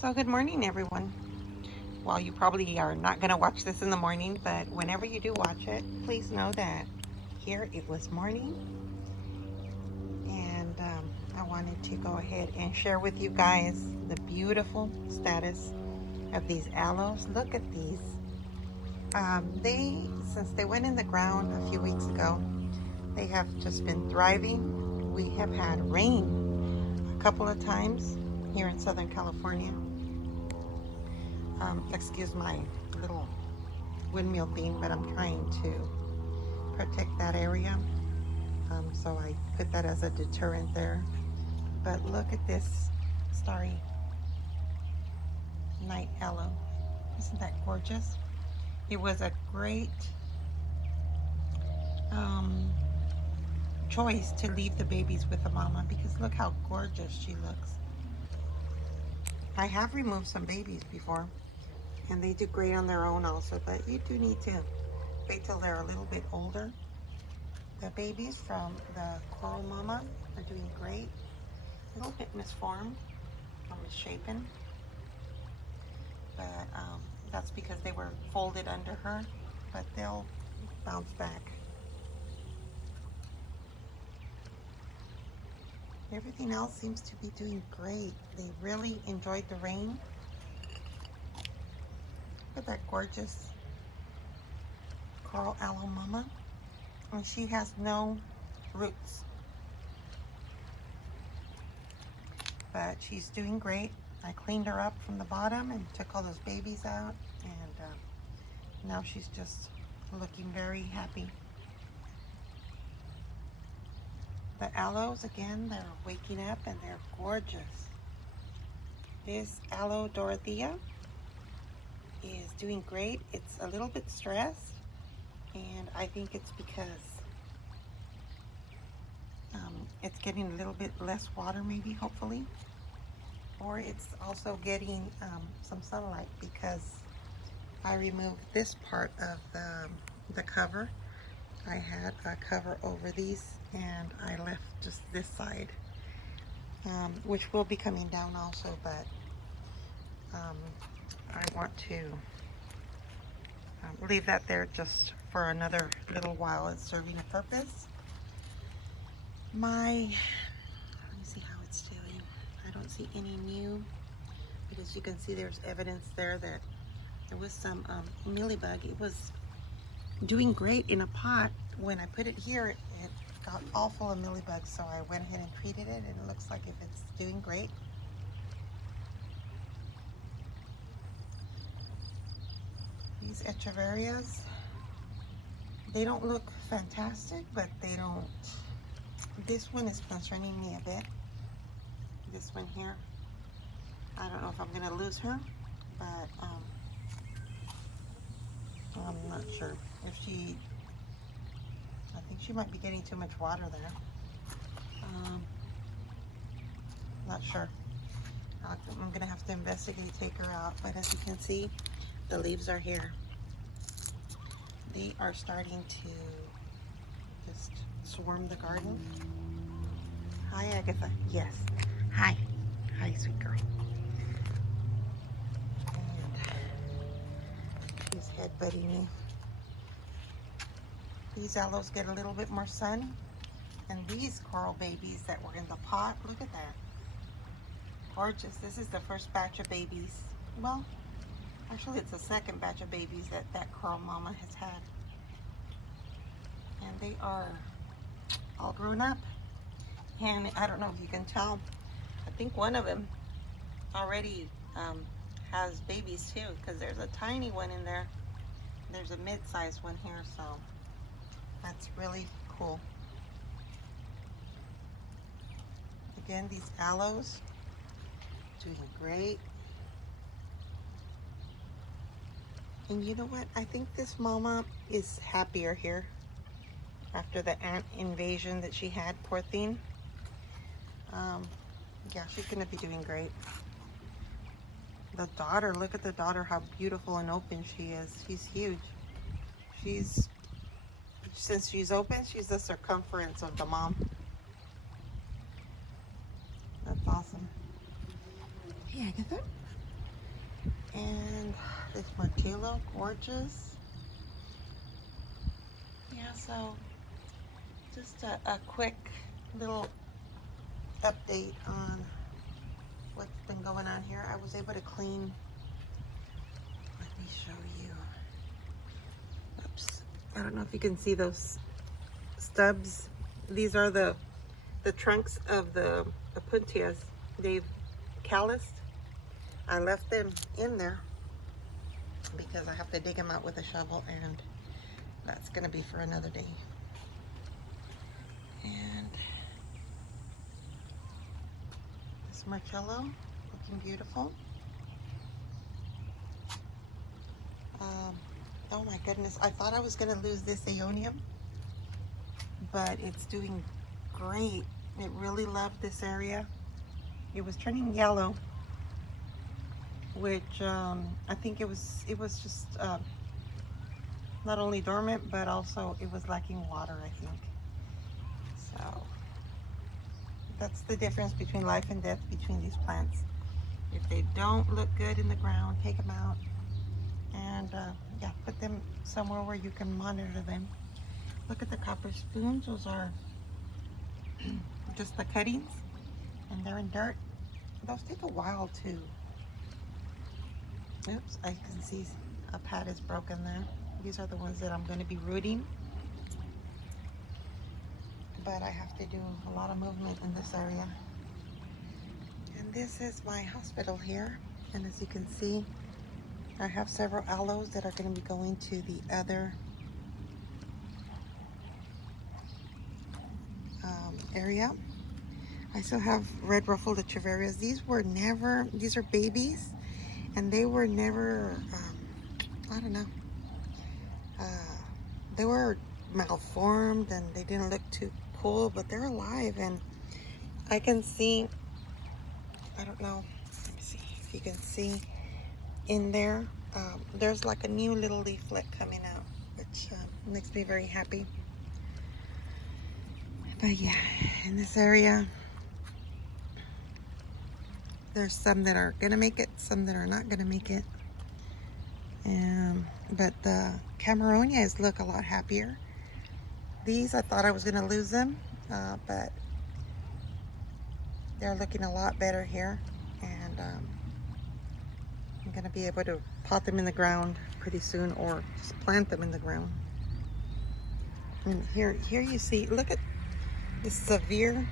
So good morning, everyone. Well, you probably are not going to watch this in the morning, but whenever you do watch it, please know that here it was morning, and I wanted to go ahead and share with you guys the beautiful status of these aloes. Look at these. Since they went in the ground a few weeks ago, they have just been thriving. We have had rain a couple of times here in Southern California. Excuse my little windmill thing, but I'm trying to protect that area. So I put that as a deterrent there. But look at this starry night aloe. Isn't that gorgeous? It was a great choice to leave the babies with the mama because look how gorgeous she looks. I have removed some babies before and they do great on their own also, but you do need to wait till they're a little bit older. The babies from the coral mama are doing great. A little bit misformed or misshapen, but that's because they were folded under her, but they'll bounce back. Everything else seems to be doing great. They really enjoyed the rain. Look at that gorgeous coral aloe mama. And she has no roots. But she's doing great. I cleaned her up from the bottom and took all those babies out. And now she's just looking very happy. The aloes, again, they're waking up and they're gorgeous. This aloe Dorothea is doing great. It's a little bit stressed, and I think it's because it's getting a little bit less water, maybe, hopefully, or it's also getting some sunlight because I removed this part of the cover. I had a cover over these and I left just this side, which will be coming down also, but I want to leave that there just for another little while. It's serving a purpose. Let me see how it's doing. I don't see any new, but as you can see, there's evidence there that there was some mealybug. It was doing great in a pot. When I put it here, it got all full of mealybugs, so I went ahead and treated it, and it looks like if it's doing great. These echeverias, they don't look fantastic, but they don't. This one is concerning me a bit. This one here, I don't know if I'm gonna lose her, but I'm not sure if she, I think she might be getting too much water there. Not sure. I'm gonna have to investigate, take her out, but as you can see, the leaves are here. They are starting to just swarm the garden. Hi, Agatha. Yes. Hi. Hi, sweet girl. And she's headbutting me. These aloes get a little bit more sun. And these coral babies that were in the pot, look at that. Gorgeous. This is the first batch of babies. Well, actually it's the second batch of babies that coral mama has had. And they are all grown up. And I don't know if you can tell, I think one of them already has babies too, because there's a tiny one in there. There's a mid-sized one here, so that's really cool. Again, these aloes doing great. And you know what? I think this mama is happier here after the ant invasion that she had, poor thing. Yeah, she's gonna be doing great. The daughter, look at the daughter, how beautiful and open she is. She's huge. Since she's open, she's the circumference of the mom. That's awesome. Hey, Agatha. And this Martillo, gorgeous. Yeah, so just a quick little update on what's been going on here. I was able to clean, let me show you. Oops, I don't know if you can see those stubs. These are the trunks of the Apuntias. They've calloused. I left them in there because I have to dig them out with a shovel, and that's gonna be for another day. And this Marcello, looking beautiful. Oh my goodness, I thought I was gonna lose this Aeonium, but it's doing great. It really loved this area. It was turning yellow, which I think it was just not only dormant, but also it was lacking water, I think. So that's the difference between life and death between these plants. If they don't look good in the ground, take them out and yeah, put them somewhere where you can monitor them. Look at the copper spoons. Those are just the cuttings, and they're in dirt. Those take a while too. Oops, I can see a pad is broken there. These are the ones that I'm going to be rooting. But I have to do a lot of movement in this area. And this is my hospital here. And as you can see, I have several aloes that are going to be going to the other area. I still have red ruffled echeverrias. These are babies, and they were never, I don't know, they were malformed and they didn't look too cool, but they're alive. And I can see, I don't know, let me see if you can see in there, there's like a new little leaflet coming out, which makes me very happy. But yeah, in this area, there's some that are gonna make it, some that are not gonna make it. But the Cameronias look a lot happier. These, I thought I was gonna lose them, but they're looking a lot better here. And I'm gonna be able to pot them in the ground pretty soon, or just plant them in the ground. And here you see, look at this severe.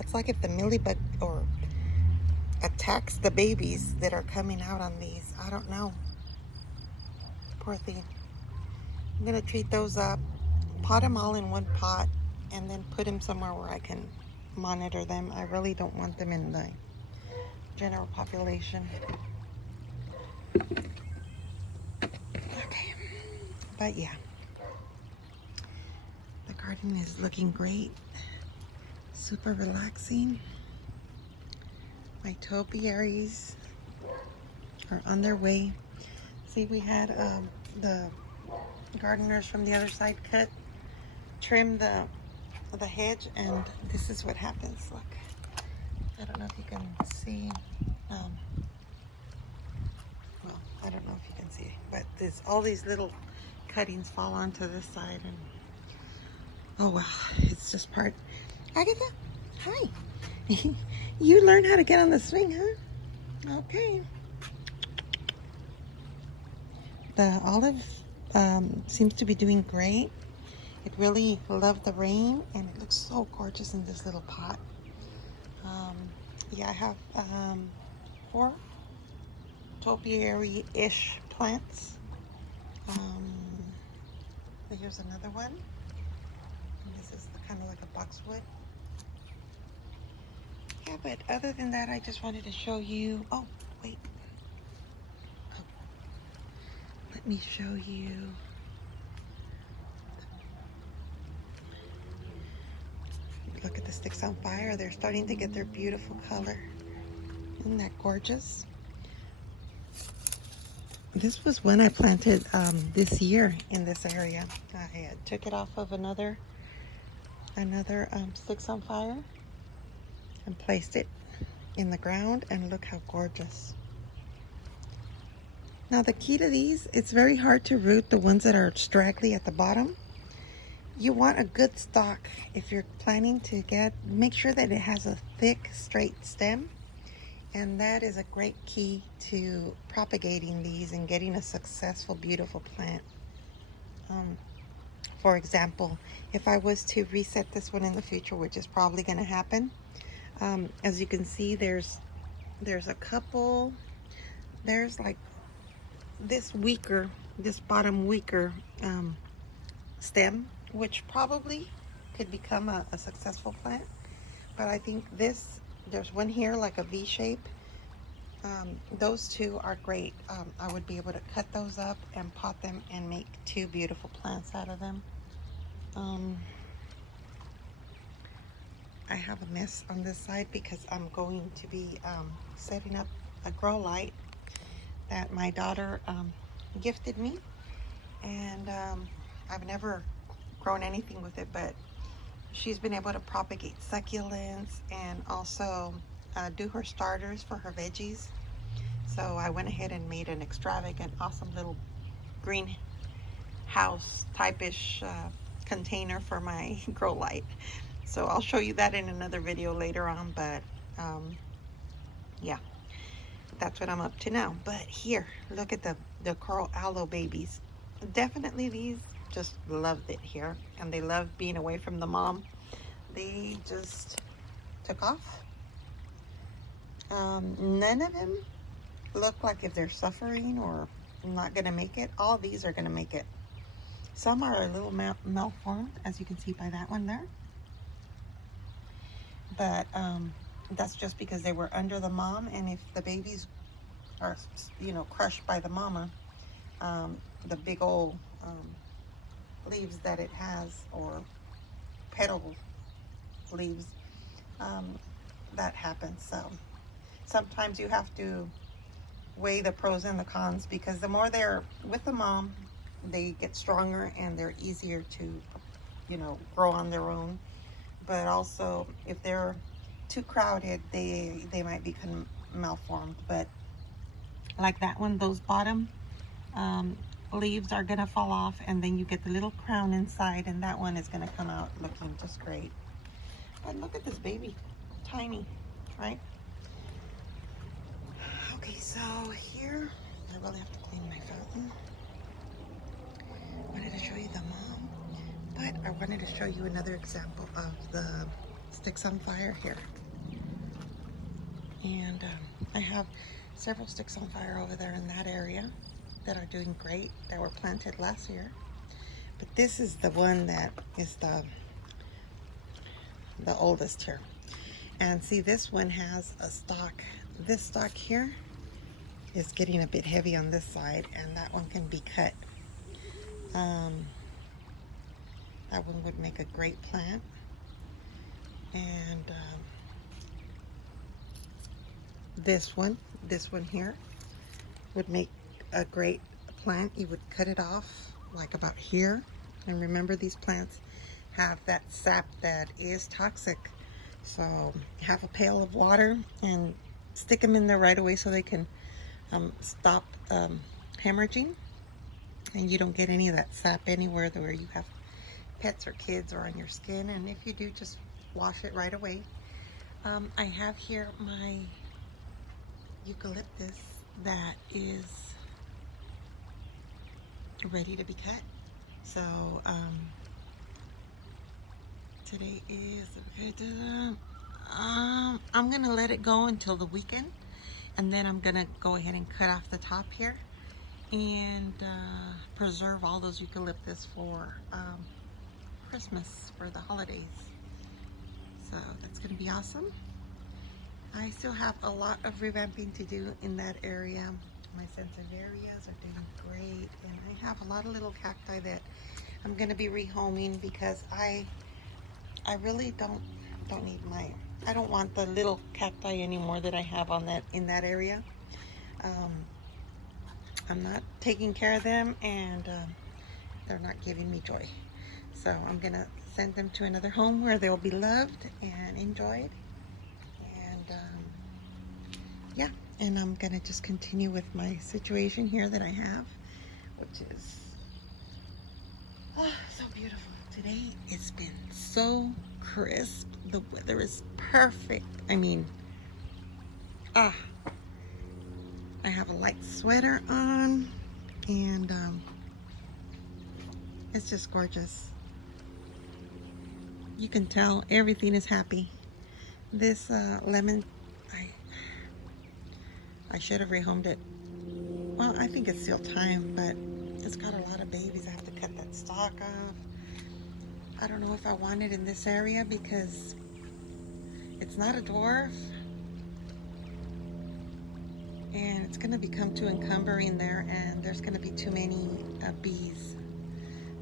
It's like if the millibug or attacks the babies that are coming out on these. I don't know. Poor thing. I'm gonna treat those up, pot them all in one pot, and then put them somewhere where I can monitor them. I really don't want them in the general population. Okay, but yeah, the garden is looking great. Super relaxing. My topiaries are on their way. See, we had the gardeners from the other side trim the hedge, and this is what happens. Look, I don't know if you can see. Well, I don't know if you can see, but all these little cuttings fall onto this side, and oh well, it's just part. Agatha, hi. You learned how to get on the swing, huh? Okay. The olive seems to be doing great. It really loved the rain, and it looks so gorgeous in this little pot. Yeah, I have 4 topiary-ish plants. Here's another one. And this is kind of like a boxwood. Yeah, but other than that, I just wanted to show you. Oh, wait. Oh. Let me show you. Look at the sticks on fire. They're starting to get their beautiful color. Isn't that gorgeous? This was one I planted this year in this area. I took it off of another sticks on fire and placed it in the ground, and look how gorgeous. Now the key to these, it's very hard to root the ones that are straggly at the bottom. You want a good stalk if you're planning to make sure that it has a thick, straight stem. And that is a great key to propagating these and getting a successful, beautiful plant. For example, if I was to reset this one in the future, which is probably going to happen, as you can see, there's a couple, there's like this bottom weaker stem, which probably could become a successful plant. But I think there's one here like a V shape. Those two are great. I would be able to cut those up and pot them and make two beautiful plants out of them. I have a mess on this side because I'm going to be setting up a grow light that my daughter gifted me, and I've never grown anything with it, but she's been able to propagate succulents and also do her starters for her veggies. So I went ahead and made an extravagant, awesome little greenhouse type-ish container for my grow light. So I'll show you that in another video later on, but yeah, that's what I'm up to now. But here, look at the coral aloe babies. Definitely these just loved it here, and they love being away from the mom. They just took off. None of them look like if they're suffering or not gonna make it. All these are gonna make it. Some are a little malformed, as you can see by that one there, but that's just because they were under the mom, and if the babies are, you know, crushed by the mama, the big old leaves that it has, or petal leaves, that happens. So sometimes you have to weigh the pros and the cons, because the more they're with the mom, they get stronger and they're easier to, you know, grow on their own. But also if they're too crowded, they might become malformed. But like that one, those bottom leaves are gonna fall off, and then you get the little crown inside, and that one is gonna come out looking just great. But look at this baby, tiny, right? Okay, so here I really have to clean my fountain. I wanted to show you the mom, but I wanted to show you another example of the sticks on fire here. And I have several sticks on fire over there in that area that are doing great, that were planted last year. But this is the one that is the oldest here. And see, this one has a stalk. This stalk here is getting a bit heavy on this side, and that one can be cut. That one would make a great plant. And this one here would make a great plant. You would cut it off like about here. And remember, these plants have that sap that is toxic. So have a pail of water and stick them in there right away so they can stop hemorrhaging, and you don't get any of that sap anywhere where you have pets or kids or on your skin. And if you do, just wash it right away. I have here my eucalyptus that is ready to be cut. So today is I'm gonna let it go until the weekend, and then I'm gonna go ahead and cut off the top here and preserve all those eucalyptus for Christmas, for the holidays. So that's gonna be awesome. I still have a lot of revamping to do in that area. My sansevierias are doing great, and I have a lot of little cacti that I'm gonna be rehoming, because I really don't need I don't want the little cacti anymore that I have on in that area. I'm not taking care of them, and they're not giving me joy. So I'm gonna send them to another home where they'll be loved and enjoyed. And yeah, and I'm gonna just continue with my situation here that I have, which is so beautiful. Today it's been so crisp. The weather is perfect. I mean, I have a light sweater on, and it's just gorgeous. You can tell everything is happy. This lemon, I should have rehomed it. Well, I think it's still time, but it's got a lot of babies. I have to cut that stalk off. I don't know if I want it in this area because it's not a dwarf, and it's going to become too encumbering there, and there's going to be too many bees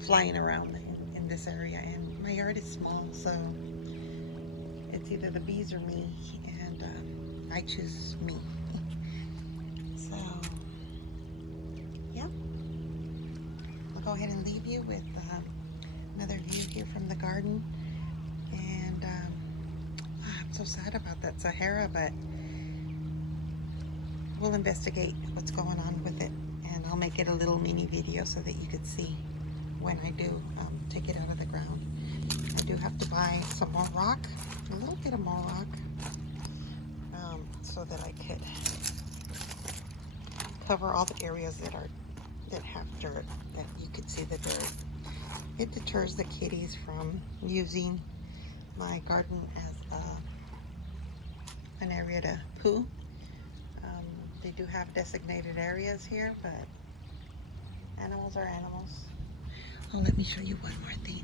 flying around in this area, and my yard is small, so it's either the bees or me, and I choose me. So yeah, I'll go ahead and leave you with another view here from the garden. And I'm so sad about that Sahara, but we'll investigate what's going on with it, and I'll make it a little mini video so that you could see when I do take it out of the ground. I do have to buy some more rock, a little bit of more rock, so that I could cover all the areas that have dirt, that you could see the dirt. It deters the kitties from using my garden as an area to poo. They do have designated areas here, but animals are animals. Oh, let me show you one more thing.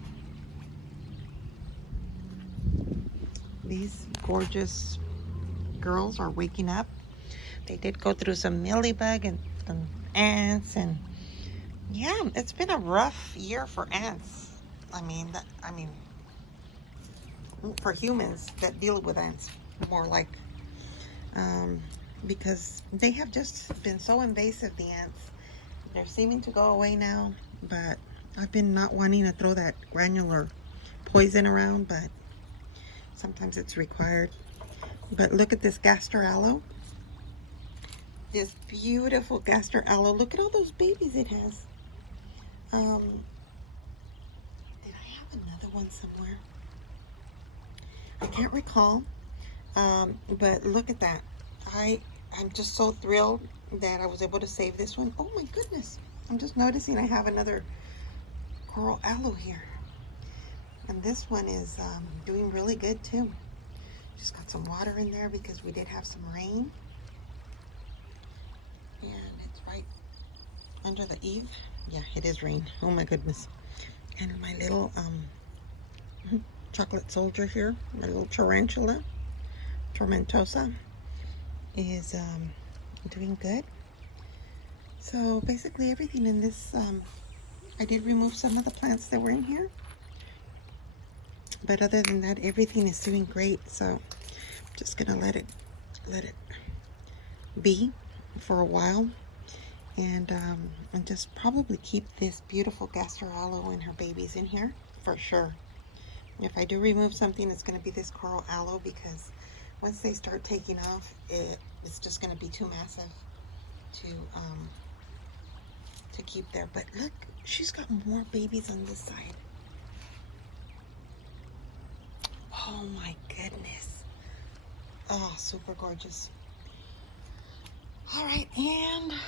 These gorgeous girls are waking up. They did go through some millibug and some ants, and yeah, it's been a rough year for ants. I mean, for humans that deal with ants, more like, because they have just been so invasive, the ants. They're seeming to go away now, but I've been not wanting to throw that granular poison around, but sometimes it's required. But look at this Gaster Aloe. This beautiful Gaster Aloe. Look at all those babies it has. Did I have another one somewhere? I can't recall. But look at that. I'm just so thrilled that I was able to save this one. Oh my goodness. I'm just noticing I have another coral aloe here. And this one is doing really good too. Just got some water in there because we did have some rain. And it's right under the eave. Yeah, it is rain. Oh my goodness. And my little chocolate soldier here, my little tarantula, tormentosa, is doing good. So basically everything in this, I did remove some of the plants that were in here, but other than that, everything is doing great. So I'm just gonna let it be for a while, and just probably keep this beautiful Gaster Aloe and her babies in here for sure. If I do remove something, it's going to be this coral aloe, because once they start taking off, it's just going to be too massive to keep there. But look, she's got more babies on this side. Oh my goodness. Oh, super gorgeous. All right, and let's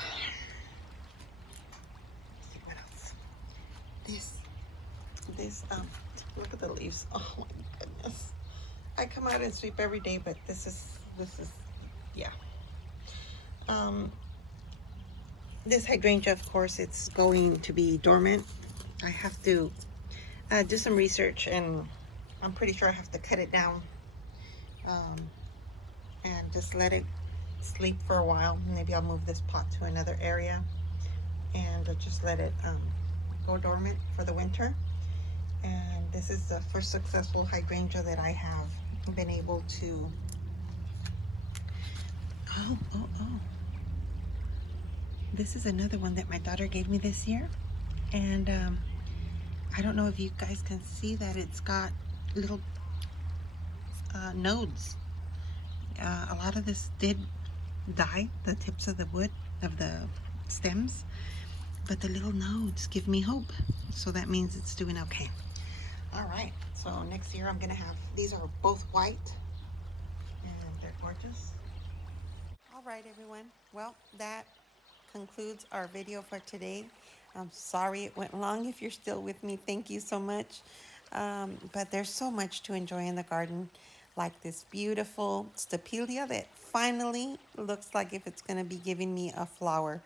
see what else. This look at the leaves. Oh my goodness. I come out and sweep every day, but this is yeah. This hydrangea, of course, it's going to be dormant. I have to do some research, and I'm pretty sure I have to cut it down and just let it sleep for a while. Maybe I'll move this pot to another area and just let it go dormant for the winter. And this is the first successful hydrangea that I have been able to. Oh. This is another one that my daughter gave me this year, and I don't know if you guys can see that it's got little nodes. A lot of this did die the tips of the wood, of the stems, but the little nodes give me hope. So that means it's doing okay. All right, so next year I'm gonna have, these are both white and they're gorgeous. All right, everyone. Well, that concludes our video for today. I'm sorry it went long. If you're still with me, thank you so much. But there's so much to enjoy in the garden, like this beautiful stapelia that finally looks like if it's going to be giving me a flower.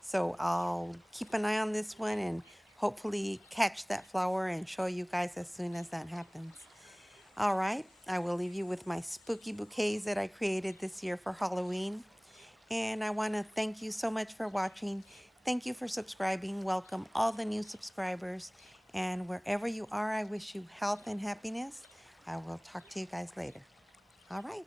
So I'll keep an eye on this one and hopefully catch that flower and show you guys as soon as that happens. All right, I will leave you with my spooky bouquets that I created this year for Halloween. And I want to thank you so much for watching. Thank you for subscribing. Welcome all the new subscribers. And wherever you are, I wish you health and happiness. I will talk to you guys later. All right.